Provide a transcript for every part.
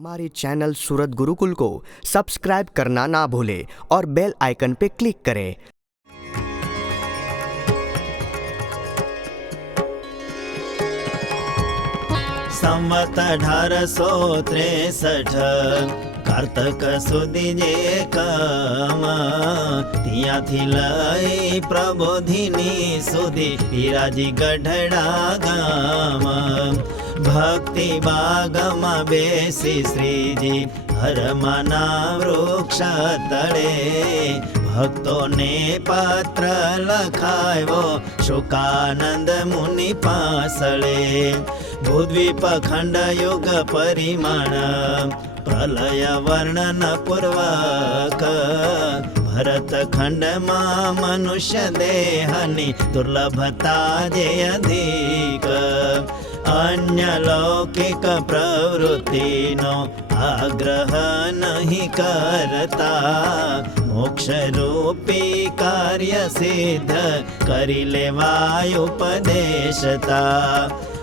हमारे चैनल सूरत गुरुकुल को सब्सक्राइब करना ना भूलें और बेल आइकन पे क्लिक करें। संवत 1863 કારતક સુધી જે કામ ત્યાંથી લઈ પ્રબોધિની સુધી પીરાજી ગઢડા ગામ ભક્તિ બાગમાં બેસી શ્રીજી હરમાના વૃક્ષ તળે ભક્તોને પત્ર લખાયો શુકાનંદ મુનિ પાસળે ભૂદ્વીપ ખંડ યુગ પરિમાણ પ્રલય વર્ણન પૂર્વક ભરત ખંડમાં મનુષ્ય દેહની દુર્લભતા જે અધિક અન્ય લૌકિક પ્રવૃત્તિનો આગ્રહ નહીં કરતા મોક્ષ રૂપી કાર્ય સિદ્ધ કરી લેવાય ઉપદેશતા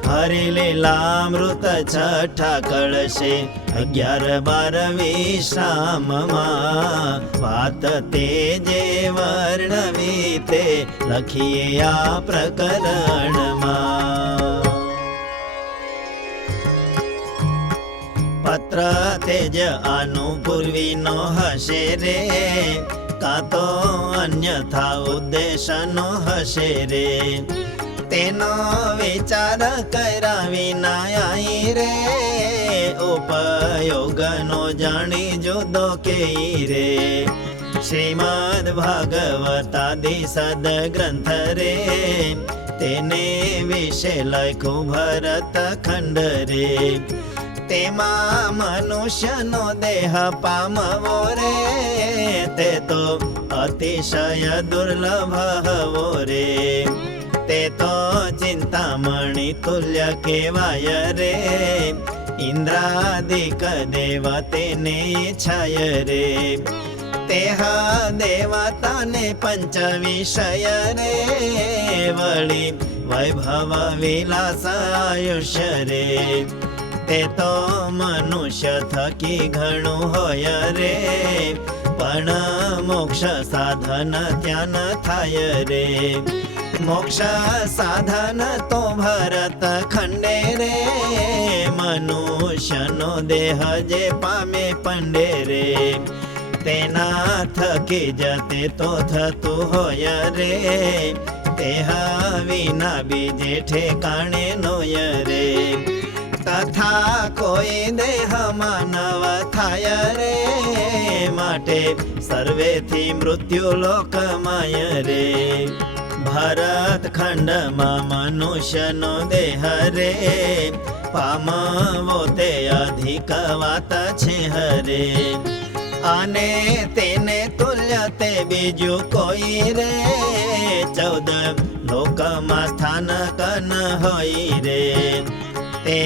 હરિ લીલામૃત છઠ્ઠા કળશે 11-12 વિશ્રામમાં વાત તે જે વર્ણવી તે લખીએ આ પ્રકરણમાં પત્ર તેજ અનુપૂર્વીનો હશે રે કાં તો અન્યથા ઉદ્દેશનો હશે રે તેનો વિચાર કર્યા વિના આઈ રે ઉપયોગનો જાણી જુદો કે રે શ્રીમદ ભાગવતાદિ સદગ્રંથ રે તેને વિશે લખ્યું ભરત ખંડ રે તેમાં મનુષ્યનો દેહ પામવો રે તે તો અતિશય દુર્લભ હવો રે તે તો ચિંતામણી તુલ્ય કહેવાય રે ઇન્દ્રાદિક દેવ તેને ઈચ્છાય રે તેહ દેવતાને પંચ વિષય રે વળી વૈભવ વિલાસ આયુષ્ય રે તે તો મનુષ્ય થકી ઘણું હોય રે પણ મોક્ષ સાધન ત્યાં ન થાય રે મોક્ષ સાધન તો ભરત ખંડે રે મનુષ્યનો દેહ જે પામે પંડે રે તેના થકી જતે તો થતું હોય રે તેહ વિના બીજે ઠેકાણે નોય રે તથા કોઈ દેહ માનવ થાય રે માટે સર્વેથી મૃત્યુ લોકમાય રે ભરત ખંડમાં મનુષ્યનો દેહ રે પામવો તે અધિક વાત છે હરે અને તેને તુલ્ય તે બીજું કોઈ રે 14 લોકમાં સ્થાન કન હોય રે તે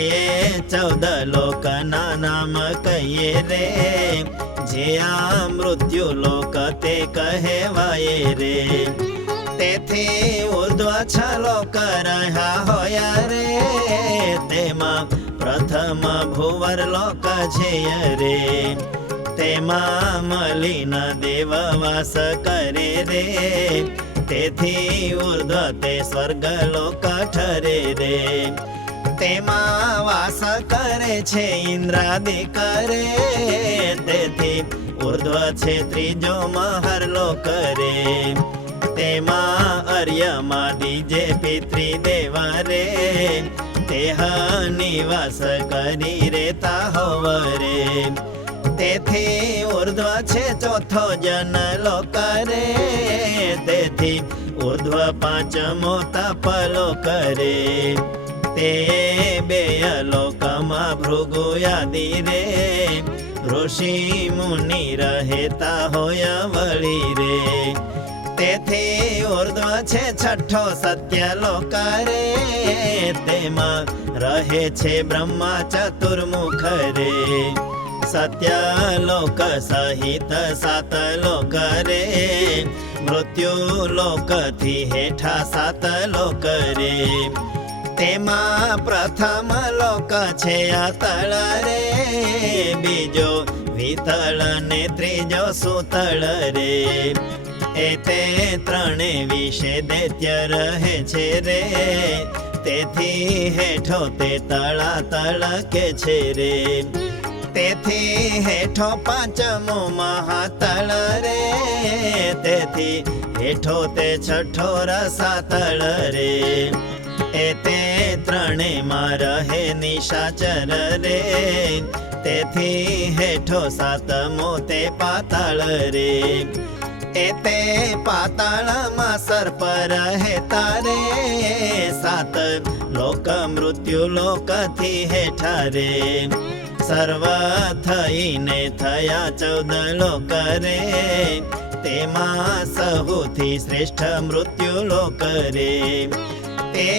14 લોકના નામ કહીએ રે જે આ મૃત્યુ લોક તે કહેવાય રે તેથી ઉર્ધ્વ 6 લોક રહ્યા હોય રે તેમાં પ્રથમ ભુવર લોક છે રે તેમાં મલિન દેવ વાસ કરે રે તેથી ઉર્ધ્વ તે સ્વર્ગ લોક ઠરે રે તેમાં વાસ કરે છે ઇન્દ્રાદિક રે તેથી ઉર્ધ્વ છે ત્રીજો મહર લોક રે તેમાં અર્યમાદિ જે પિતૃદેવ રે તેહ નિવાસ કરી રેતા હોવ રે તેથી ઉર્ધ્વ છે ચોથો જન લોક રે તેથી ઉર્ધ્વ પાંચમો તપ લોક રે તે 2 લોકમાં ભૃગુયાદિ રે ઋષિ મુનિ રહેતા હોય વળી રે તેથી ઉર્ધ્વ છે છઠ્ઠો સત્યલોક રે તેમાં રહે છે બ્રહ્મા ચતુર્મુખ રે સત્યલોક સહિત 7 લોક રે મૃત્યુ લોકથી હેઠા 7 લોક રે તેમાં પ્રથમ લોક છે અતળ રે, બીજો વિતળ ને ત્રીજો સુતળ રે. એ તે ત્રણે વિશે દૈત્ય રહે છે રે, તેથી હેઠો તે તળાતળ કે છે રે. તેથી હેઠો પાંચમો મહાતળ રે, તેથી હેઠો તે છઠ્ઠો રસાતળ રે. એ તે ત્રણેયમાં રહે નિશાચર રે, તેથી હેઠો સાતમો તે પાતાળ રે. એ તે પાતાળમાં સર્પ રહે તારે, સાત લોક મૃત્યુ લોકથી હેઠા રે. સર્વ થઈને થયા 14 લોક રે, તેમાં સહુથી શ્રેષ્ઠ મૃત્યુ લોક રે. તે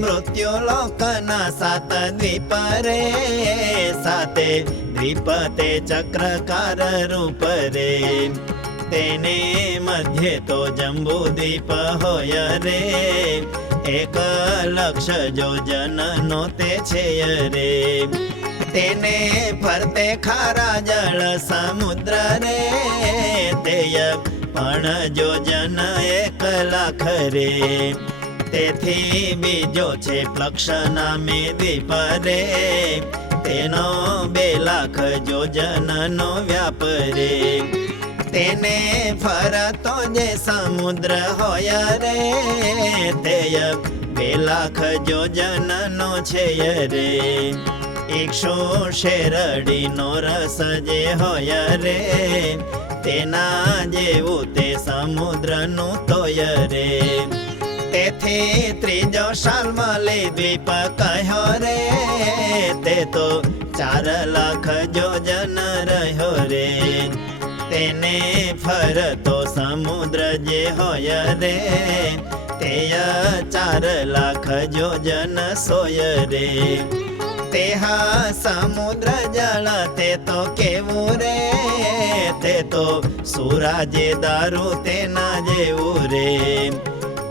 મૃત્યુ લોકના 7 દ્વીપ રે, સાતે દ્વીપ તે ચક્રકાર રૂપ રે. તેને મધ્ય તો જંબુ દ્વીપ હોય રે, 1 લક્ષ યોજનનો તે છે રે. તેને ફરતે ખારા જળ સમુદ્ર રે, તેય પણ યોજન 1 લાખ રે. તેથી બીજો છે પ્લક્ષ નામે દ્વીપ રે, તેનો 2 લાખ યોજનનો વ્યાપ રે. તેને ફરતો જે સમુદ્ર હોય રે, તેય 2 લાખ યોજનનો છે રે. એકસો શેરડીનો રસ જે હોય રે, તેના જેવું તે સમુદ્રનું તોય રે. તેથી ત્રીજો શાલ્મલી દ્વીપ કહ્યો રે, તે તો 4 લાખ યોજન રહ્યો રે. તેને ફરતો સમુદ્ર જે હોય રે, તે 4 લાખ યોજન સોય રે. તે સમુદ્ર જળ તે તો કેવું રે, તે તો સુરાજે દારૂ તેના જેવું રે.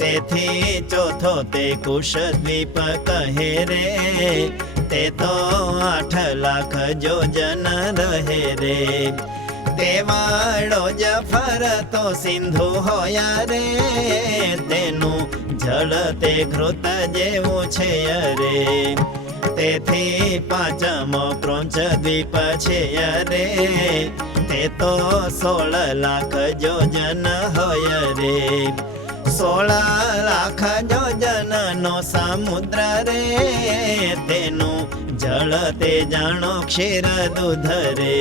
તેથી ચોથો તે કુશદ્વીપ કહે રે, તે તો 8 લાખ યોજન રહે રે. તે વાળો જ ફરતો સિંધુ હોય રે, તેનું જળ તે ઘૃત જેવું છે રે. તેથી પાંચમો ક્રોંચ દ્વીપ છે રે, તે તો 16 લાખ યોજન હોય રે. 16 લાખ યોજનનો સમુદ્ર રે, તેનું જળ તે જાણો ક્ષીર દૂધ રે.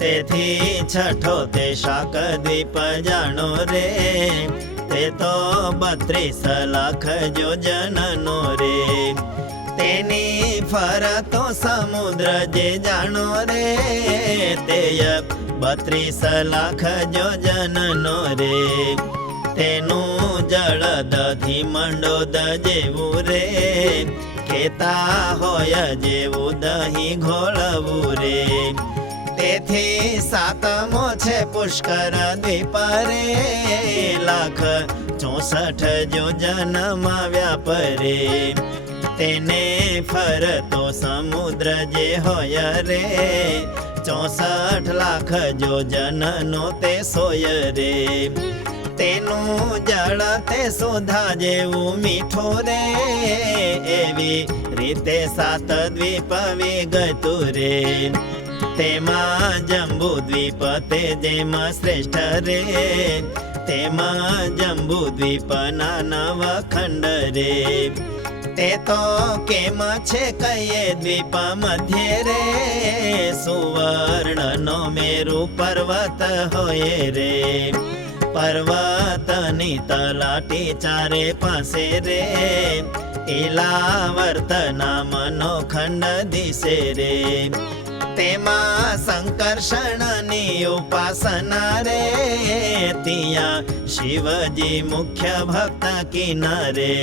તેથી છઠ્ઠો તે શાક દ્વીપ જાણો રે, તે તો 32 લાખ યોજનનો રે. તેની ફરતો સમુદ્ર જે જાણો રે, તે 32 લાખ યોજનનો રે. તેનું જળ દધી મંડોદ જેવું રે, કેતા હોય જેવું દહીં ઘોળવું રે. તેથી 7મો છે પુષ્કર દ્વીપ રે, 1,64,000 યોજનમાં વ્યાપ રે. તેને ફરતો સમુદ્ર જે હોય રે, 64 લાખ યોજનનો તે સોય રે. તેનું જળ તે સુધા જેવું મીઠું રે, એવી રીતે 7 દ્વીપ વિગતું રે. તેમાં જંબુ દ્વીપ તે જેમાં શ્રેષ્ઠ રે, તેમાં જંબુ દ્વીપના 9 ખંડ રે. તે તો કેમ છે કહીએ દ્વીપ મધ્ય રે, સુવર્ણનો મેરુ પર્વત હોય રે. પર્વતની તલાટી 4 પાસે રે, ઇલાવર્ત નામનો ખંડ દિશે રે. તેમાં સંકર્ષણની ઉપાસના રે, ત્યાં શિવજી મુખ્ય ભક્ત કિનારે.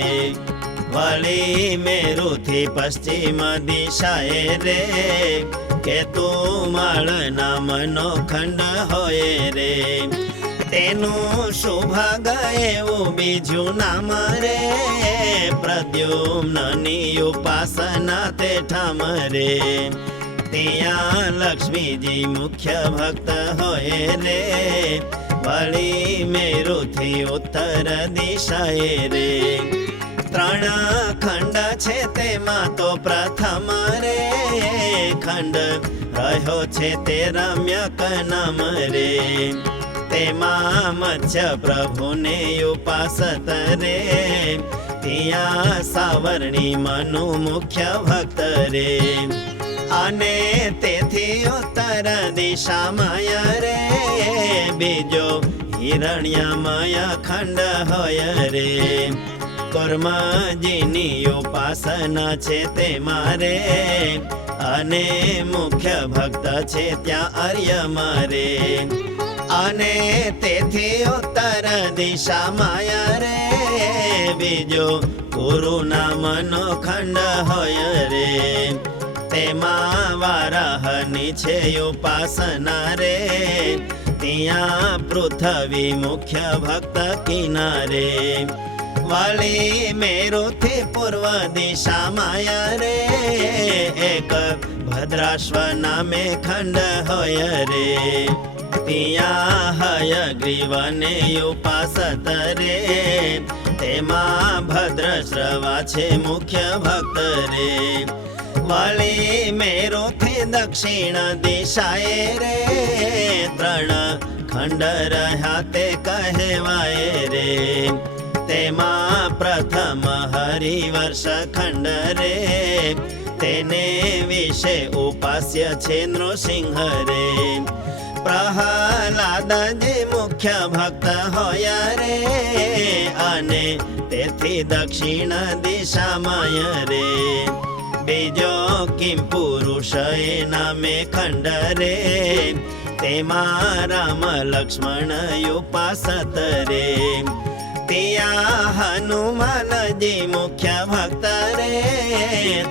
વળી મેરુથી પશ્ચિમ દિશાએ રે, કેતુમાળ નામનો ખંડ હોય રે. તેનું શુભાગ એવું બીજું નામ રે, પ્રદ્યુમ્નની ઉપાસના તે ઠામ રે. ત્યાં લક્ષ્મીજી મુખ્ય ભક્ત હોય રે, વળી મેરુથી ઉત્તર દિશાએ રે. ત્રણ ખંડ છે તેમાં તો પ્રથમ રે, ખંડ રહ્યો છે તે રમ્યક નામ રે. તેમાં મત્સ્ય પ્રભુને ઉપાસત રે, ત્યાં સાવરણી મનુ મુખ્ય ભક્ત રે. અને તેથી ઉત્તર દિશામાં રે, બીજો હિરણ્યમય ખંડ હોય રે. કર્મજીની ઉપાસના છે તે મારે, અને મુખ્ય ભક્ત છે ત્યાં આર્ય મારે. અને તેથી ઉત્તર દિશામાં રે, બીજો ગુરુ નામનો ખંડ હોય રે. તેમાં વારાહની છે ઉપાસના રે, ત્યાં પૃથ્વી મુખ્ય ભક્ત કિનારે. વળી મેરુથી પૂર્વ દિશામાં રે, એક ભદ્રાશ્વ નામે ખંડ હોય રે. ત્યાં હયગ્રીવને ઉપાસત રે, તેમાં ભદ્રશ્રવા છે મુખ્ય ભક્ત રે. વળી મેરુથી દક્ષિણ દિશાએ રે, ત્રણ ખંડ રહ્યા તે કહેવાય રે. તેમાં પ્રથમ હરિવર્ષ ખંડ રે, તેને વિશે ઉપાસ્ય છે નૃસિંહ રે. પ્રહલાદજી મુખ્ય ભક્ત હોય રે, અને તેથી દક્ષિણ દિશામાં રે. બીજો કિમ પુરુષ એ નામે ખંડ રે, તેમાં રામ લક્ષ્મણ ઉપાસત રે. ત્યાં હનુમાનજી મુખ્ય ભક્ત રે,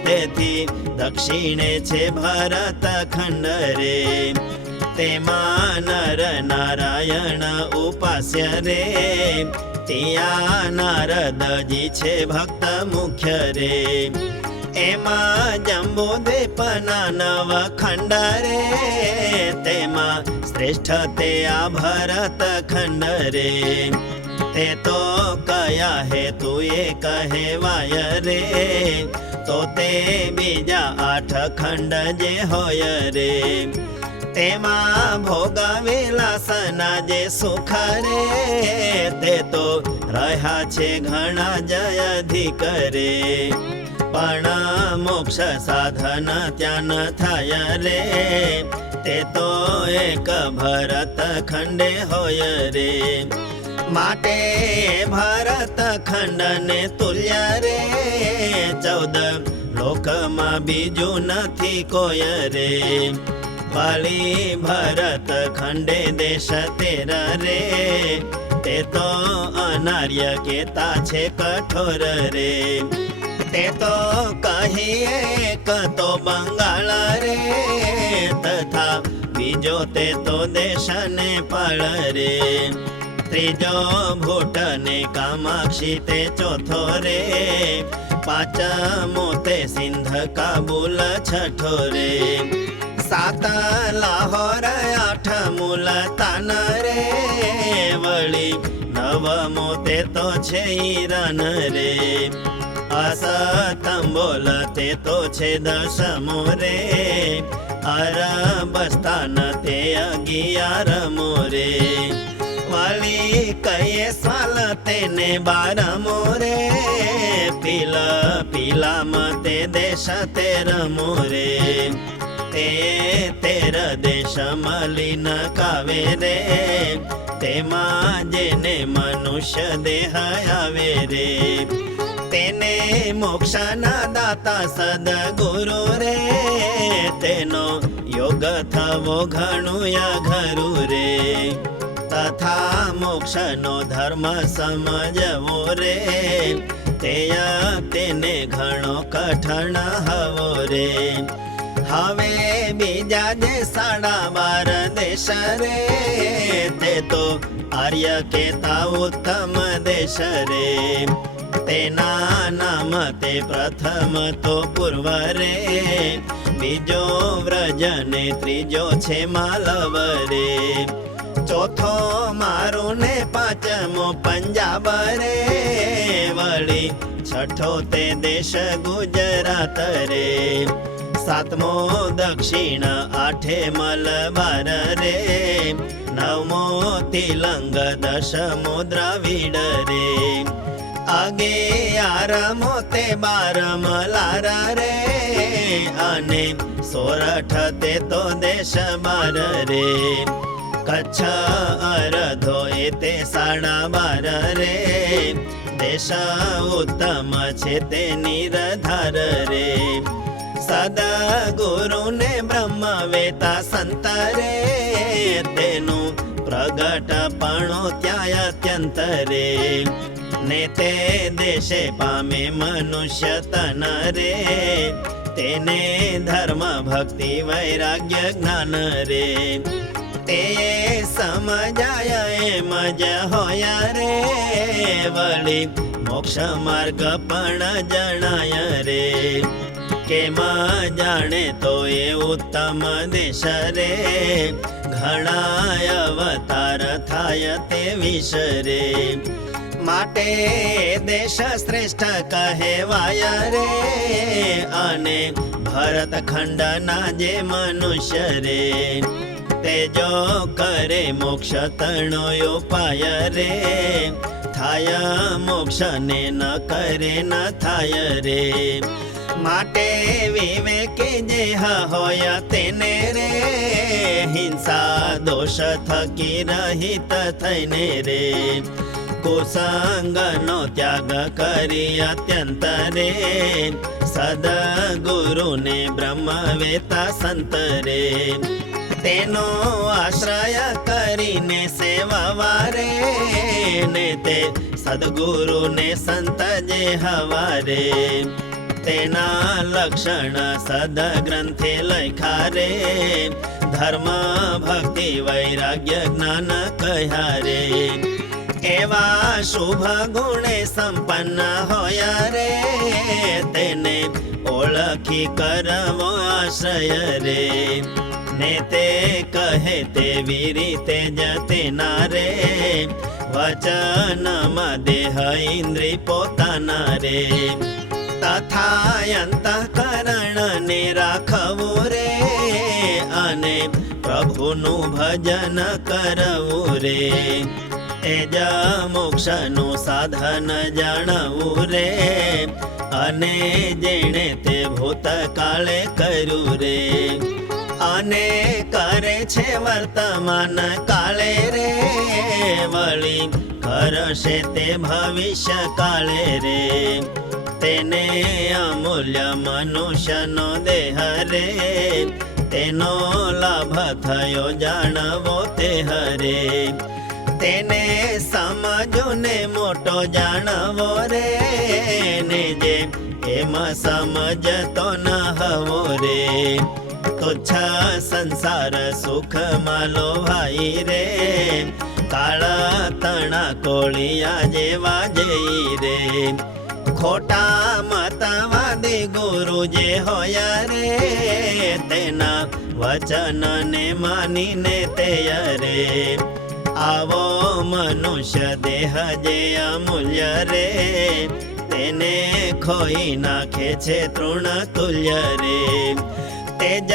તેથી દક્ષિણે છે ભરત ખંડ રે. તેમાં નર નારાયણ ઉપાસ્ય રે, ત્યાં નારદજી છે ભક્ત મુખ્ય રે. એમાં જંબુદ્વીપના નવ ખંડ રે, તેમાં શ્રેષ્ઠ તે આ ભરત ખંડ રે. તે તો કયા હેતુ એ કહેવાય રે, તો તે બીજા 8 ખંડ જે હોય રે. તેમાં ભોગ વિલાસના જે સુખ રે, તે તો રહ્યા છે ઘણા જયાધિક રે. પણ મોક્ષ સાધન ત્યાં ન થાય રે, તે તો એક ભરત ખંડે હોય રે. માટે ભરત ખંડને તુલ્ય રે, 14 લોકમાં બીજું નથી કોઈ રે. વળી ભરત ખંડે દેશ 13 રે, તે તો અનાર્ય કેતા છે કઠોર રે. તે તો કહીએ કતો બંગાળ રે, તથા બીજો તે તો દેશ નેપાળ રે. ત્રીજો ભૂટ ને કામાક્ષી તે ચોથો રે, પાંચમો તે સિંધ કાબુલ છઠ્ઠો રે. 7 લાહોર 8 મુલતાન રે, વળી 9મો તે તો છે ઈરાન રે. અસતંબોલ તે તો છે 10મો રે, અરબસ્તાન તે 11મો રે. વળી કયે સ્વાલ તેને 12મો રે, પીલામાં તે દેશ 13મો રે. તે 13 દેશ મલિન કાવે રે, તેમાં જેને મનુષ્ય દેહ આવે રે. તેને મોક્ષના દાતા સદગુરુ રે, તેનો યોગ થવો ઘણું અઘરું રે. તથા મોક્ષનો ધર્મ સમજવો રે, તેને ઘણો કઠણ હવો રે. હવે બીજા જે 12.5 દેશ રે તે તો આર્ય કેતા ઉત્તમ દેશ રે તેના નામ તે પ્રથમ તો પૂર્વ રે બીજો વ્રજ ને ત્રીજો છે માલવ રે ચોથો મારું ને પાંચમો પંજાબ રે વળી છઠ્ઠો તે દેશ ગુજરાત રે સાતમો દક્ષિણ આઠે મલબાર રે નવમો તિલંગ દશમો દ્રાવિડ રે 11મો તે 12 મલારા રે અને 16 તે તો દેશ બાર રે કચ્છ અરધો એ તે 12.5 રે દેશ ઉત્તમ છે તે નિરધાર રે સદગુરુ ને બ્રહ્મ વેતા સંત રે તેનું પ્રગટપણો ત્યાં અત્યંત રે ને તે દેશે પામે મનુષ્ય તન રે તેને ધર્મ ભક્તિ વૈરાગ્ય જ્ઞાન રે તે સમજાય એમ જ હોયા રે વળી મોક્ષ માર્ગ પણ જણાય રે કેમાં જાણે તો એ ઉત્તમ દેશ રે ઘણા અવતાર થાય તે વિષ રે માટે દેશ શ્રેષ્ઠ કહેવાય રે અને ભરત ખંડના જે મનુષ્ય રે તે જો કરે મોક્ષ તણો ઉપાય રે થાય મોક્ષ ને ન કરે ન થાય રે માટે વિવેકે જે હોય તેને રે હિંસા દોષ થકી રહિત થઈને રે કુસંગનો ત્યાગ કરી અત્યંત રે સદગુરુને બ્રહ્મ વેતા સંત રે તેનો આશ્રય કરીને સેવા રે ને તે સદગુરુને સંત જે હવારે તેના લક્ષણ સદગ્રંથે લખ્યા રે ધર્મ ભક્તિ વૈરાગ્ય જ્ઞાન કહ્યા રે એવા શુભ ગુણે સંપન્ન હોયા રે તેને ઓળખી કરવો આશ્રય રે ને તે કહે તેવી રીતે જ તેના રે વચનમાં દેહ ઇન્દ્રિ પોતાના રે તથા અંતઃકરણ ને રાખવું રે અને પ્રભુનું ભજન કરવું રે એ જ મોક્ષનું સાધન જાણવું રે અને જેણે તે ભૂતકાળે કર્યું રે અને કરે છે વર્તમાન કાળે રે વળી કરશે તે ભવિષ્ય કાળે રે તેને અમૂલ્ય મનુષ્યનો દેહ રે તેનો લાભ થયો જાણવો તે હરે તેને સમજો ને મોટો જાણવો રે ને જે એમાં સમજતો ન હવો રે તુચ્છ સંસાર સુખમાં લોભાઈ રે કાળા તણા કોળિયા જેવા જઈ રે ખોટા મતવાદી ગુરુ જે હોય રે તેના વચન ને માનીને તે રે આવો મનુષ્ય દેહ જે અમૂલ્ય રે તેને ખોઈ નાખે છે તૃણ તુલ્ય રે તેજ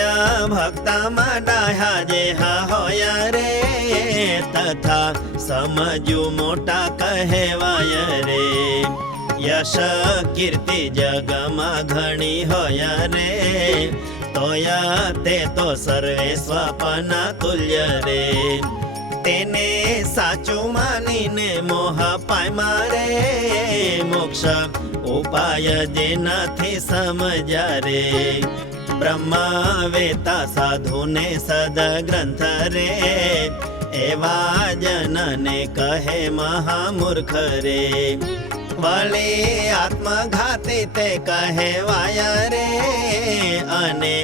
ભક્તમાં ડાહ્યા જેહા હોય રે તથા સમજુ મોટા કહેવાય રે યશ કીર્તિ જગમાં ઘણી હોય રે તોયા તે તો સર્વે સ્વપના તુલ્ય રે તેને સાચું માનીને મોહ પામ્યા રે મોક્ષ ઉપાય જે નથી સમજ્યા રે બ્રહ્મા વેતા સાધુને સદગ્રંથ રે એવા જનને કહે મહામૂર્ખ રે વળી આત્મઘાતી તે કહેવાય રે અને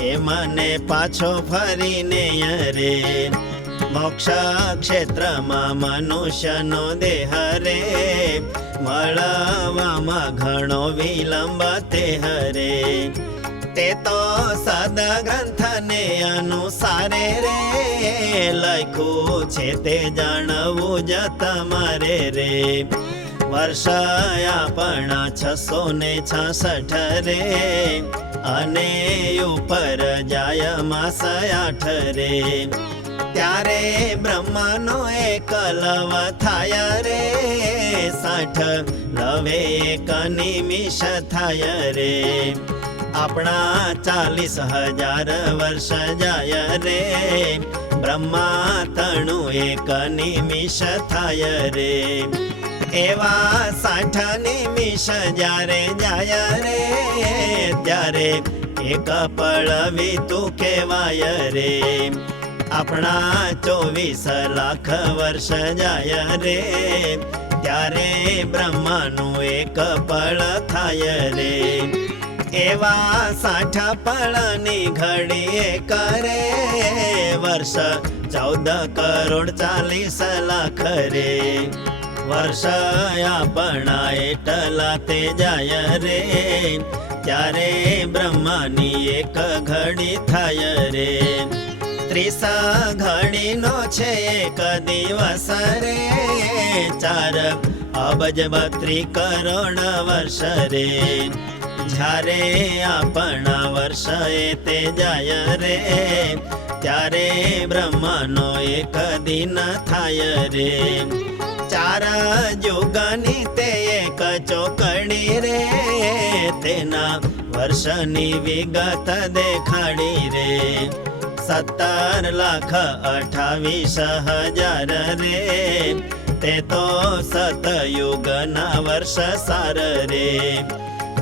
એ મને પાછો ફરીને રે મોક્ષ ક્ષેત્રમાં મનુષ્યનો દેહ રે મળવામાં ઘણો વિલંબ તે હરે તે તો સદગ્રંથને અનુસારે રે લખ્યું છે તે જાણવું જ તમારે રે વર્ષ આપણા 666 રે અને ઉપર જાય માસ 8 રે ત્યારે બ્રહ્માનો એક લવ થાય રે 60 લવે એક નિમિષ થાય રે આપણા 40,000 વર્ષ જાય રે બ્રહ્મા 91 નિમિષ થાય રે એવા 60 નિમિષ જ્યારે જાય રે ત્યારે એક પળ વીતું કહેવાય રે આપણા 24 લાખ વર્ષ જાય રે ત્યારે બ્રહ્માનું એક પળ થાય રે એવા 60 પળની ઘડી કરે વર્ષ 14 કરોડ 40 લાખ રે વર્ષ આપણા એટલા તે જાય રે ત્યારે બ્રહ્માની એક ઘડી થાય રે 30 ઘડીનો છે એક દિવસ રે 4 અબજ 32 કરોડ વર્ષ રે જ્યારે આપણા વર્ષ તે જાય રે ત્યારે બ્રહ્માનો એક દિન થાય રે 4 યુગની તે એક ચોકડી રે તેના વર્ષની વિગત દેખાડી રે 17,28,000 રે તે તો સતયુગના વર્ષ સાર રે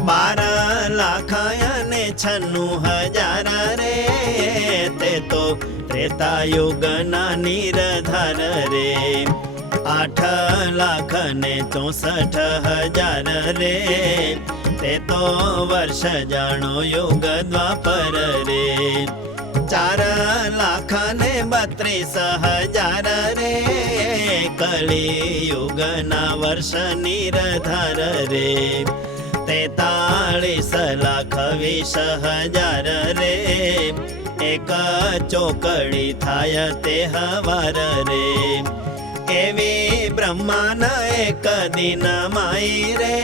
12,96,000 રે તે તો ત્રેતાયુગના નિરધાર રે 8,64,000 રે તે તો વર્ષ જાણો યુગ દ્વાપર રે 4,32,000 રે કલિયુગના વર્ષ નિરધાર રે 43,20,000 રે એક ચોકડી થાય તે હવાર રે એવી બ્રહ્માના એક દિન માઈ રે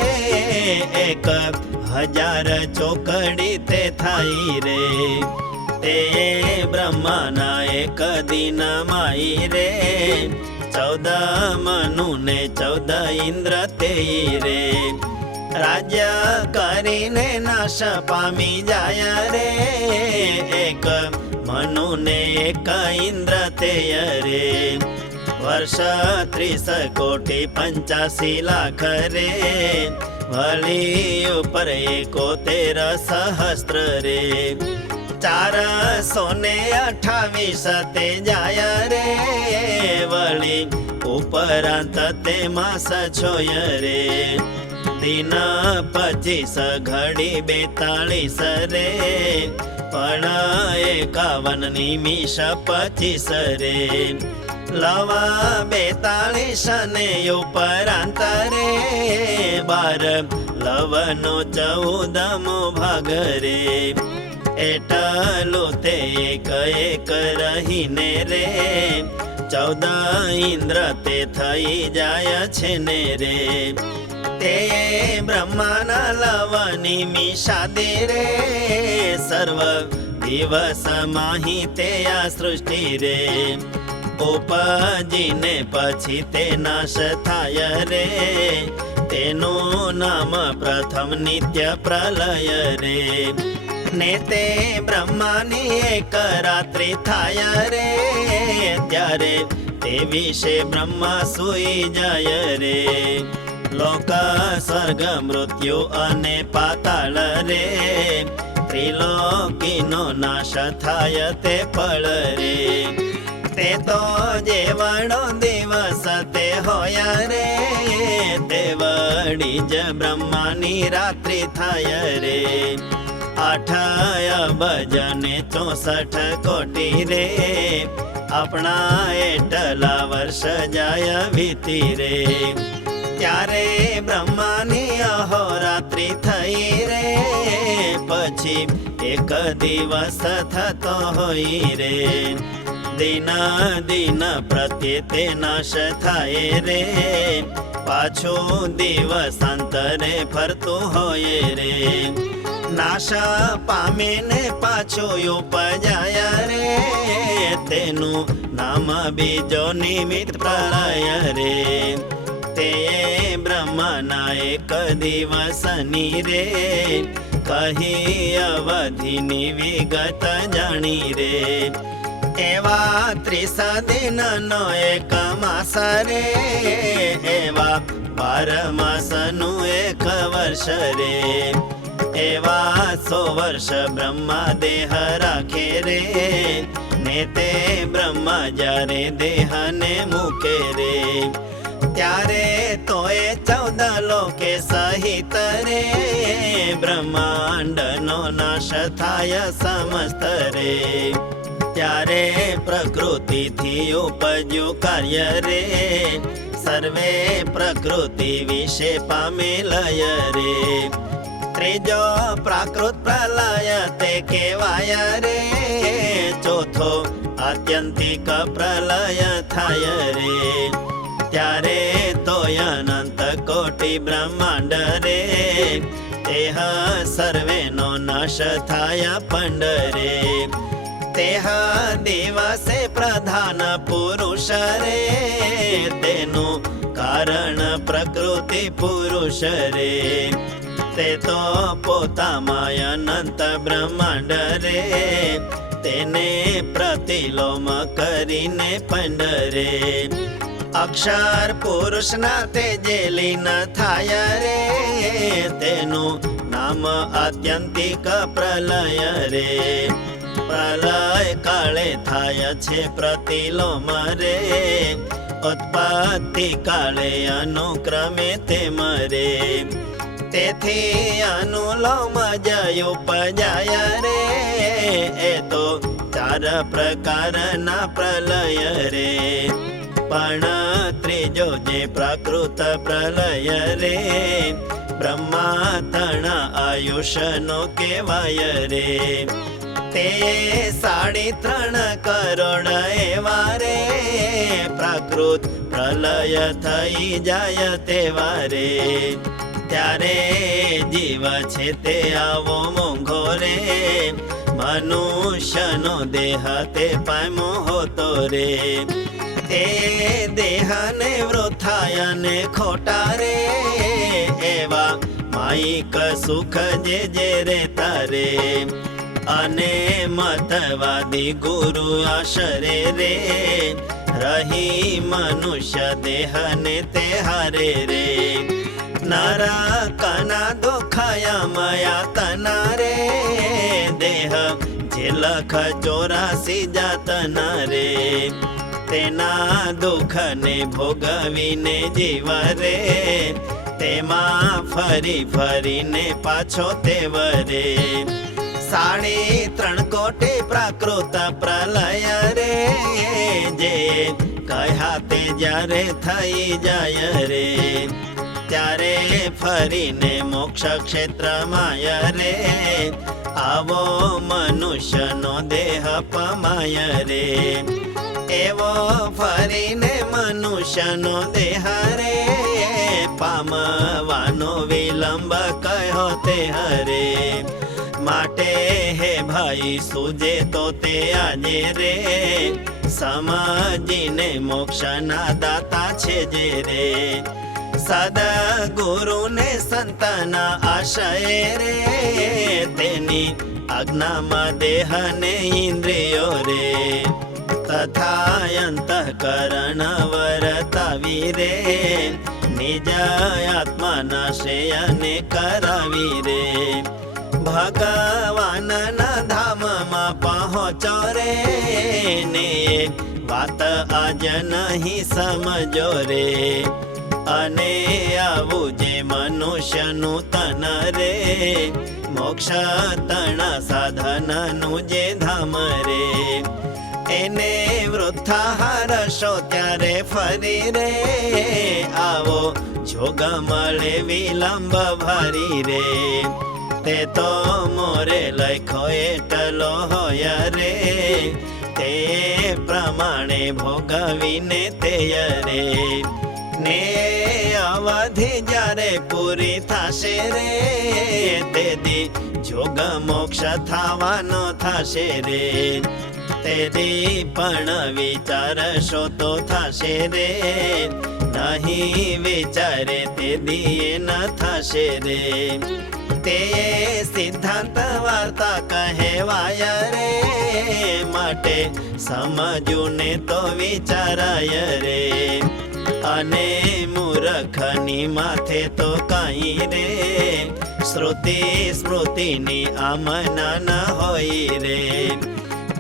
1,000 ચોકડી તે થાય રે તે બ્રહ્માના એક દિન માઈ રે 14 મનુ ને 14 ઇન્દ્ર તે રે રાજ્ય કરીને નાશ પામી જાય રે 1 મનુ ને 1 ઇન્દ્ર તે રે વર્ષ 30,85 લાખ રે વળી ઉપર 71 સહસ્ત્ર રે 428 તે જાય રે વળી ઉપરાંત તે માસ છોય રે દિન 25 ઘડી 42 રે પણ 51 નિમિષ 25 રે લવા 42 ને ઉપરાંત રે 12 લવનો 14મો ભાગ રે એટલો તે એક રહીને રે 14 ઇન્દ્ર તે થઈ જાય છે ને રે તે બ્રહ્માના લવની મિષાદે રે સર્વ દિવસ માહી તે આ સૃષ્ટિ રે ઉપજીને પછી તે નાશ થાય રે તેનું નામ પ્રથમ નિત્ય પ્રલય રે ને તે બ્રહ્માની એક રાત્રિ થાય રે ત્યારે તે વિશે બ્રહ્મા સૂઈ જાય રે લોક સ્વર્ગ મૃત્યુ અને પાતાળ રે ત્રિલોકીનો નાશ થાય તે પળ રે તે તો જેવડો દિવસ તે હોય રે તે વળી જ બ્રહ્માની રાત્રિ થાય રે આઠ ભજને 64 કોટી રે, આપણા એટલા વર્ષ જાય વીતી રે. ત્યારે બ્રહ્માની અહોરાત્રિ થઈ રે, પછી એક દિવસ થતો હોય રે. દિન દિન પ્રત્યે તે નાશ થાય રે, પાછું દિવસાંતરે ફરતું હોય રે. નાશ પામીને પાછું ઉપજાય રે, તેનું નામ બીજો નિમિત્ત પ્રલય રે. તે બ્રહ્મના એક દિવસની રે, કહી અવધિની વિગત જાણી રે. એવા 30 દિનનો એક માસ રે, એવા 12 માસનું એક વર્ષ રે. એવા 100 વર્ષ બ્રહ્મા દેહ રાખે રે, ને તે બ્રહ્મા જ્યારે દેહને મૂકે રે. ત્યારે તોય 14 લોકે સહિત રે, બ્રહ્માંડનો નાશ થાય સમસ્ત રે. ત્યારે પ્રકૃતિથી ઉપજ્યું કાર્ય રે, સર્વે પ્રકૃતિ વિશે પામે લય રે. ત્રીજો પ્રાકૃત પ્રલય તે કહેવાય રે, ચોથો આત્યંતિક પ્રલય થાય રે. ત્યારે તોય અનંત કોટી બ્રહ્માંડ રે, તેહ સર્વેનો નાશ થાય પંડ રે. તેહ દિવસે પ્રધાન પુરુષ રે, તેનું કારણ પ્રકૃતિ પુરુષ રે. તે તો પોતામાં અનંત બ્રહ્માંડ રે, તેને પ્રતિલોમ કરીને પંડ રે. અક્ષર પુરુષના તેજે લીન થાય રે, તેનું નામ આત્યંતિક પ્રલય રે. પ્રલય કાળે થાય છે પ્રતિલોમ રે, ઉત્પત્તિ કાળે અનુક્રમે તે મરે. તેથી અનુલોમ જ ઉપજાય રે, એ તો 4 પ્રકારના પ્રલય રે. પણ ત્રીજો જે પ્રાકૃત પ્રલય રે, બ્રહ્મા તણ આયુષનો કહેવાય રે. તે 3.5 કરોડ એવા રે, પ્રાકૃત પ્રલય થઈ જાય તેવા રે. ત્યારે જીવ છે તે આવો મોંઘો રે, મનુષ્યનો દેહ તે પામ્યો હોતો રે. તે દેહને વૃથાય ને ખોટા રે, એવા માઈક સુખ જે રે તારે. અને મતવાદી ગુરુ આશરે રે, રહી મનુષ્ય દેહને તે હારે રે. નરકના દુઃખયા તના રે, દેહ જે લખ 84 જાતના રે. તેના દુઃખને ભોગવીને જીવ રે, તેમાં ફરી ફરીને પાછો તે વરે. 3.5 કોટી પ્રાકૃત પ્રલય રે, જે કહ્યા તે જ્યારે થઈ જાય રે. ત્યારે ફરીને મોક્ષ ક્ષેત્રમાય રે, આવો મનુષ્યનો દેહ પમાય રે. એવો ફરીને મનુષ્યનો દેહ રે, પામવાનો વિલંબ કહ્યો તે હરે. માટે હે ભાઈ સૂજે તો તે આજે રે, સમજીને મોક્ષના દાતા છે જે રે. સદગુરુને સંતના આશય રે, તેની આજ્ઞામાં દેહને ઇન્દ્રિયો રે. તથા અંતઃકરણ વર્તાવી રે, નિજ આત્માના શ્રેયને કરાવી રે. ભગવાનના ધામમાં પહોંચો રે, ને વાત આજ નહીં સમજો રે. અને આવું જે મનુષ્યનું તન રે, મોક્ષ તણ સાધનનું જે ધામ રે, એને વૃથા હરશો ત્યારે ફરી રે, આવો જોગ મળે વિલંબ ભરી રે, તે તો મોરે લખો એટલો હોય રે, તે પ્રમાણે ભોગવીને તેય રે, ને અવધિ જ્યારે પૂરી થશે રે, તેથી જોગ મોક્ષ થવાનો થશે રે, તેથી પણ વિચારશો તો થશે રે, નહીં વિચારે તેથી ન થશે રે, તે સિદ્ધાંત વાર્તા કહેવાય રે, માટે સમજવું ને તો વિચારાય રે, અને મૂર્ખની માથે તો કાંઈ રે, શ્રુતિ સ્મૃતિની આમના ન હોય રે,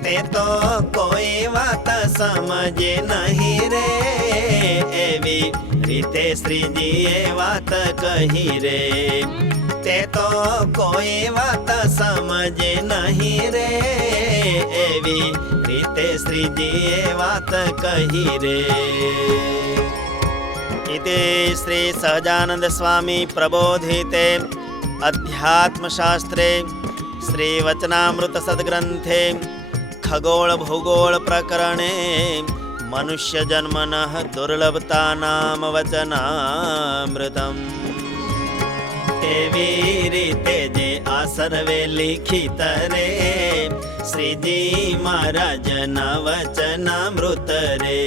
તે તો કોઈ વાત સમજે નહીં રે, એવી રીતે શ્રીજીએ વાત કહી રે, તે તો કોઈ વાત સમજે નહીં રે, એવી રીતે શ્રીજીએ વાત કહી રે. इति श्री सहजानंद स्वामी प्रबोधिते अध्यात्मशास्त्रे श्री वचनामृत सद्ग्रंथे खगोल भूगोल प्रकरणे मनुष्य जन्मनः दुर्लभतानाम वचनामृतम्. एवी रीते जे आ सर्वे लिखित रे, श्रीजी महाराजना वचनामृत रे,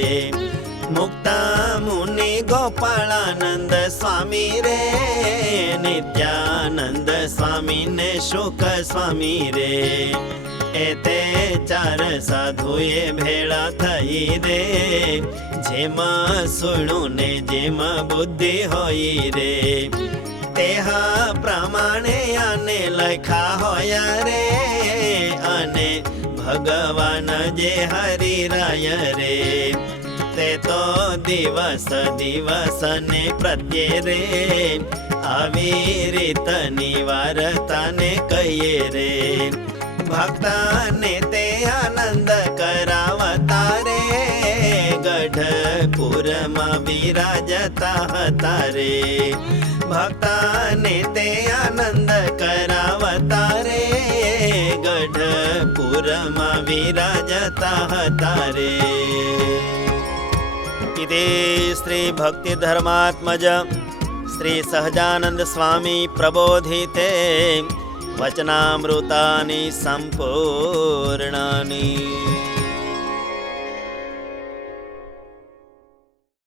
मुक्ता मुनि गोपाळानंद स्वामी रे, नित्यानंद स्वामी ने शुक स्वामी रे, एते चार साधुए भेळा थई रे, जेमा सुणु ने जेमा बुद्धि होई रे, तेहा प्रमाणे आने लखा होया रे, अने भगवान जे हरिराय रे, ते तो दिवस दिवस ने प्रत्ये रे, આવી રીતની વાર્તાને કહીએ રે, ભક્તને તે આનંદ કરાવતા રે, ગઢપુરમાં બિરાજતા હતા રે, ભક્તને તે આનંદ કરાવતા રે, ગઢપુરમાં બિરાજતા હતા રે. इति श्री भक्ति धर्मात्मज श्री सहजानंद स्वामी प्रबोधिते वचनामृतानि संपूर्णानि.